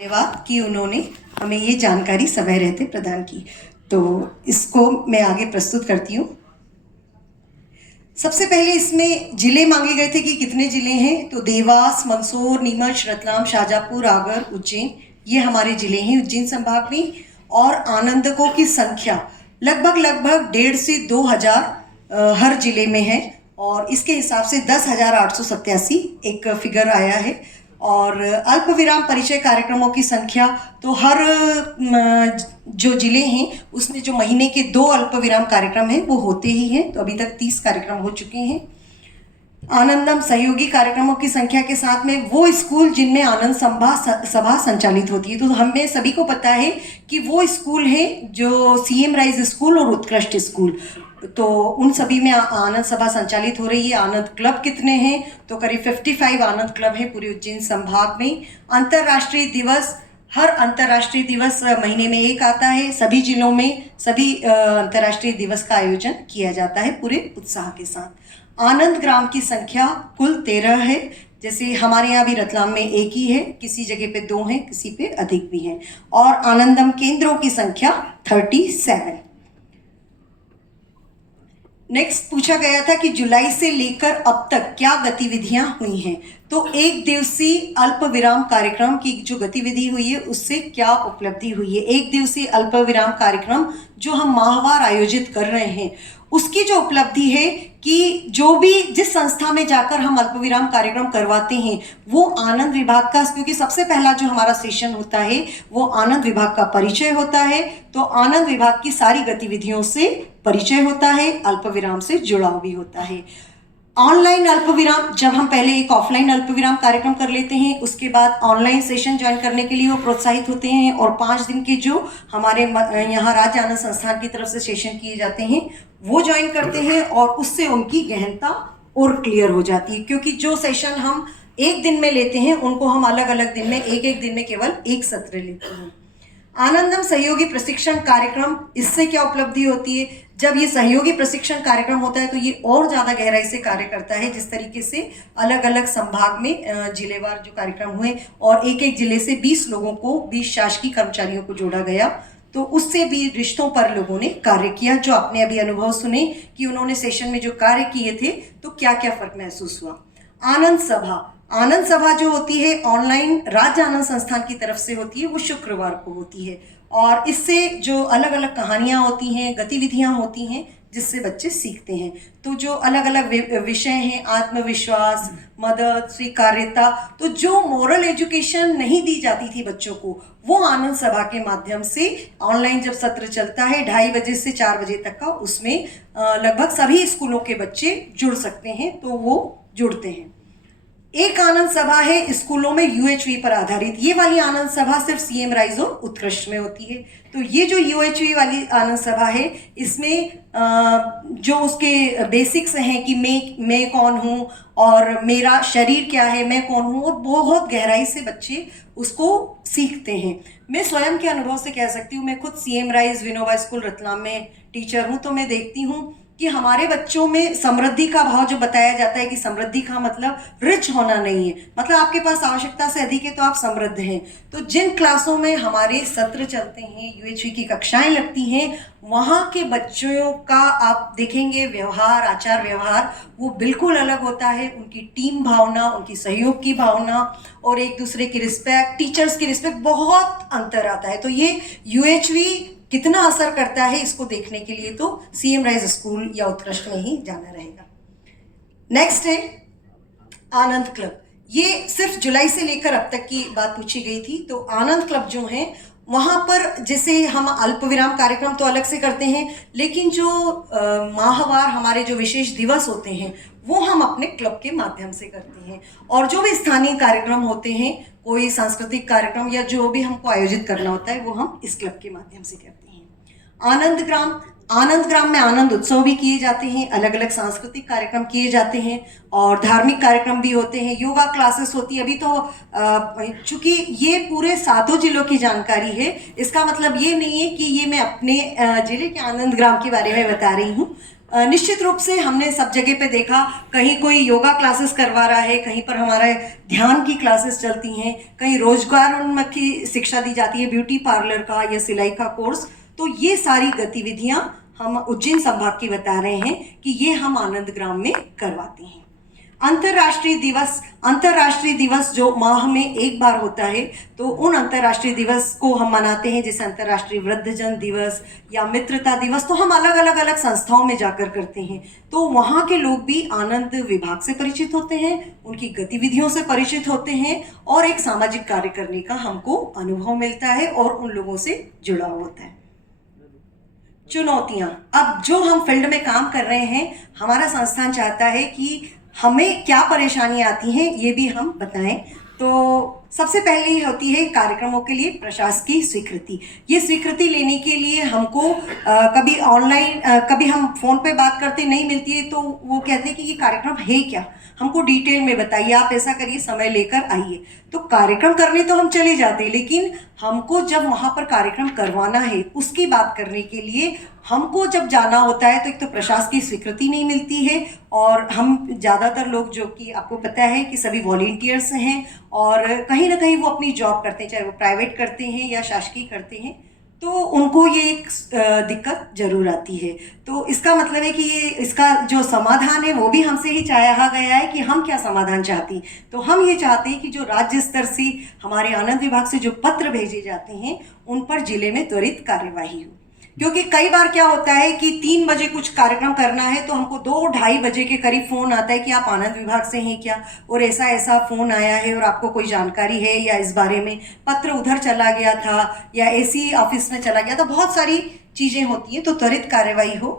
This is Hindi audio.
धन्यवाद कि उन्होंने हमें ये जानकारी समय रहते प्रदान की। तो इसको मैं आगे प्रस्तुत करती हूँ। सबसे पहले इसमें जिले मांगे गए थे कि कितने जिले हैं, तो देवास, मंदसौर, नीमच, रतलाम, शाजापुर, आगर, उज्जैन, ये हमारे जिले हैं उज्जैन संभाग में। और आनंदकों की संख्या लगभग 1.5 से 2,000 हर जिले में है, और इसके हिसाब से 10,887 एक फिगर आया है। और अल्प विराम परिचय कार्यक्रमों की संख्या तो हर जो जिले हैं उसमें जो महीने के 2 अल्प विराम कार्यक्रम हैं वो होते ही हैं, तो अभी तक 30 कार्यक्रम हो चुके हैं। आनंदम सहयोगी कार्यक्रमों की संख्या के साथ में वो स्कूल जिनमें आनंद सभा संचालित होती है, तो हमें सभी को पता है कि वो स्कूल है जो सीएम राइज स्कूल और उत्कृष्ट स्कूल, तो उन सभी में आनंद सभा संचालित हो रही है। आनंद क्लब कितने हैं, तो करीब 55 आनंद क्लब है पूरे उज्जैन संभाग में। अंतर्राष्ट्रीय दिवस, हर अंतर्राष्ट्रीय दिवस महीने में एक आता है। सभी जिलों में सभी अंतर्राष्ट्रीय दिवस का आयोजन किया जाता है पूरे उत्साह के साथ। आनंद ग्राम की संख्या कुल 13 है, जैसे हमारे यहाँ भी रतलाम में एक ही है, किसी जगह पे 2 हैं, किसी पे अधिक भी हैं। और आनंदम केंद्रों की संख्या 37। नेक्स्ट पूछा गया था कि जुलाई से लेकर अब तक क्या गतिविधियां हुई हैं, तो 1 दिवसीय अल्प विराम कार्यक्रम की जो गतिविधि हुई है उससे क्या उपलब्धि हुई है। 1 दिवसीय अल्प विराम कार्यक्रम जो हम माहवार आयोजित कर रहे हैं उसकी जो उपलब्धि है कि जो भी जिस संस्था में जाकर हम अल्प विराम कार्यक्रम करवाते हैं वो आनंद विभाग का, क्योंकि सबसे पहला जो हमारा सेशन होता है वो आनंद विभाग का परिचय होता है, तो आनंद विभाग की सारी गतिविधियों से परिचय होता है, अल्प विराम से जुड़ाव भी होता है। ऑनलाइन अल्प विराम, जब हम पहले एक ऑफलाइन अल्प विराम कार्यक्रम कर लेते हैं उसके बाद ऑनलाइन सेशन ज्वाइन करने के लिए वो प्रोत्साहित होते हैं, और 5 दिन के जो हमारे यहाँ राज्य आनंद संस्थान की तरफ से सेशन किए जाते हैं वो ज्वाइन करते हैं, और उससे उनकी गहनता और क्लियर हो जाती है, क्योंकि जो सेशन हम एक दिन में लेते हैं उनको हम अलग अलग दिन में एक दिन में केवल एक सत्र लेते हैं। आनंदम सहयोगी प्रशिक्षण कार्यक्रम, इससे क्या उपलब्धि होती है, जब ये सहयोगी प्रशिक्षण कार्यक्रम होता है तो ये और ज़्यादा गहराई से कार्य करता है। जिस तरीके से अलग अलग संभाग में जिलेवार जो कार्यक्रम हुए और एक जिले से 20 लोगों को, 20 शासकीय कर्मचारियों को जोड़ा गया, तो उससे भी रिश्तों पर लोगों ने कार्य किया। जो आपने अभी अनुभव सुने कि उन्होंने सेशन में जो कार्य किए थे तो क्या क्या फर्क महसूस हुआ। आनंद सभा, आनंद सभा जो होती है ऑनलाइन राज्य आनंद संस्थान की तरफ से होती है, वो शुक्रवार को होती है, और इससे जो अलग अलग कहानियाँ होती हैं, गतिविधियाँ होती हैं जिससे बच्चे सीखते हैं। तो जो अलग अलग विषय हैं, आत्मविश्वास, मदद, स्वीकार्यता, तो जो मोरल एजुकेशन नहीं दी जाती थी बच्चों को वो आनंद सभा के माध्यम से ऑनलाइन जब सत्र चलता है 2:30 बजे से 4 बजे तक का, उसमें लगभग सभी स्कूलों के बच्चे जुड़ सकते हैं, तो वो जुड़ते हैं। एक आनंद सभा है स्कूलों में यूएचवी पर आधारित, ये वाली आनंद सभा सिर्फ सीएम राइज और उत्कृष्ट में होती है। तो ये जो यूएचवी वाली आनंद सभा है इसमें जो उसके बेसिक्स हैं कि मैं कौन हूँ और मेरा शरीर क्या है, मैं कौन हूँ, और बहुत गहराई से बच्चे उसको सीखते हैं। मैं स्वयं के अनुभव से कह सकती हूँ, मैं खुद CM rise Vinoba school Ratlam में टीचर हूँ, तो मैं देखती हूँ कि हमारे बच्चों में समृद्धि का भाव जो बताया जाता है कि समृद्धि का मतलब रिच होना नहीं है, मतलब आपके पास आवश्यकता से अधिक है तो आप समृद्ध हैं। तो जिन क्लासों में हमारे सत्र चलते हैं, यूएचवी की कक्षाएं लगती हैं, वहाँ के बच्चों का आप देखेंगे व्यवहार, आचार व्यवहार वो बिल्कुल अलग होता है। उनकी टीम भावना, उनकी सहयोग की भावना और एक दूसरे की रिस्पेक्ट, टीचर्स की रिस्पेक्ट, बहुत अंतर आता है। तो ये यूएचवी कितना असर करता है इसको देखने के लिए तो सीएम राइज स्कूल या उत्कृष्ट में ही जाना रहेगा। नेक्स्ट है आनंद क्लब, ये सिर्फ जुलाई से लेकर अब तक की बात पूछी गई थी। तो आनंद क्लब जो है वहाँ पर जैसे हम अल्प विराम कार्यक्रम तो अलग से करते हैं, लेकिन जो माहवार हमारे जो विशेष दिवस होते हैं वो हम अपने क्लब के माध्यम से करते हैं, और जो भी स्थानीय कार्यक्रम होते हैं, कोई सांस्कृतिक कार्यक्रम या जो भी हमको आयोजित करना होता है वो हम इस क्लब के माध्यम से करते हैं। आनंद ग्राम, आनंद ग्राम में आनंद उत्सव भी किए जाते हैं, अलग अलग सांस्कृतिक कार्यक्रम किए जाते हैं और धार्मिक कार्यक्रम भी होते हैं, योगा क्लासेस होती है। अभी तो चूंकि ये पूरे 7 जिलों की जानकारी है, इसका मतलब ये नहीं है कि ये मैं अपने जिले के आनंद ग्राम के बारे में बता रही हूँ। निश्चित रूप से हमने सब जगह पे देखा, कहीं कोई योगा क्लासेस करवा रहा है, कहीं पर हमारे ध्यान की क्लासेस चलती हैं, कहीं रोजगारोन्मुखी शिक्षा दी जाती है, ब्यूटी पार्लर का या सिलाई का कोर्स। तो ये सारी गतिविधियां हम उज्जैन संभाग की बता रहे हैं कि ये हम आनंद ग्राम में करवाते हैं। अंतर्राष्ट्रीय दिवस जो माह में एक बार होता है, तो उन अंतर्राष्ट्रीय दिवस को हम मनाते हैं, जैसे अंतर्राष्ट्रीय वृद्धजन दिवस या मित्रता दिवस। तो हम अलग अलग संस्थाओं में जाकर करते हैं, तो वहाँ के लोग भी आनंद विभाग से परिचित होते हैं, उनकी गतिविधियों से परिचित होते हैं और एक सामाजिक कार्य करने का हमको अनुभव मिलता है और उन लोगों से जुड़ाव होता है। चुनौतियाँ, अब जो हम फील्ड में काम कर रहे हैं, हमारा संस्थान चाहता है कि हमें क्या परेशानियां आती हैं ये भी हम बताएं। तो सबसे पहले होती है कार्यक्रमों के लिए प्रशासकीय स्वीकृति। ये स्वीकृति लेने के लिए हमको कभी ऑनलाइन कभी हम फ़ोन पे बात करते नहीं मिलती है, तो वो कहते हैं कि ये कार्यक्रम है क्या, हमको डिटेल में बताइए, आप ऐसा करिए, समय लेकर आइए। तो कार्यक्रम करने तो हम चले जाते हैं, लेकिन हमको जब वहाँ पर कार्यक्रम करवाना है उसकी बात करने के लिए हमको जब जाना होता है, तो एक तो प्रशासकीय स्वीकृति नहीं मिलती है, और हम ज़्यादातर लोग जो कि आपको पता है कि सभी वॉलंटियर्स हैं और कहीं ना कहीं वो अपनी जॉब करते हैं, चाहे वो प्राइवेट करते हैं या शासकीय करते हैं, तो उनको ये एक दिक्कत जरूर आती है। तो इसका मतलब है कि ये इसका जो समाधान है वो भी हमसे ही चाहा गया है कि हम क्या समाधान चाहते हैं। तो हम ये चाहते हैं कि जो राज्य स्तर से हमारे आनंद विभाग से जो पत्र भेजे जाते हैं उन पर जिले में त्वरित कार्यवाही हो, क्योंकि कई बार क्या होता है कि 3 बजे कुछ कार्यक्रम करना है तो हमको 2-2:30 बजे के करीब फ़ोन आता है कि आप आनंद विभाग से हैं क्या, और ऐसा ऐसा फ़ोन आया है और आपको कोई जानकारी है या इस बारे में, पत्र उधर चला गया था या ऐसी ऑफिस में चला गया था, बहुत सारी चीज़ें होती हैं। तो त्वरित कार्यवाही हो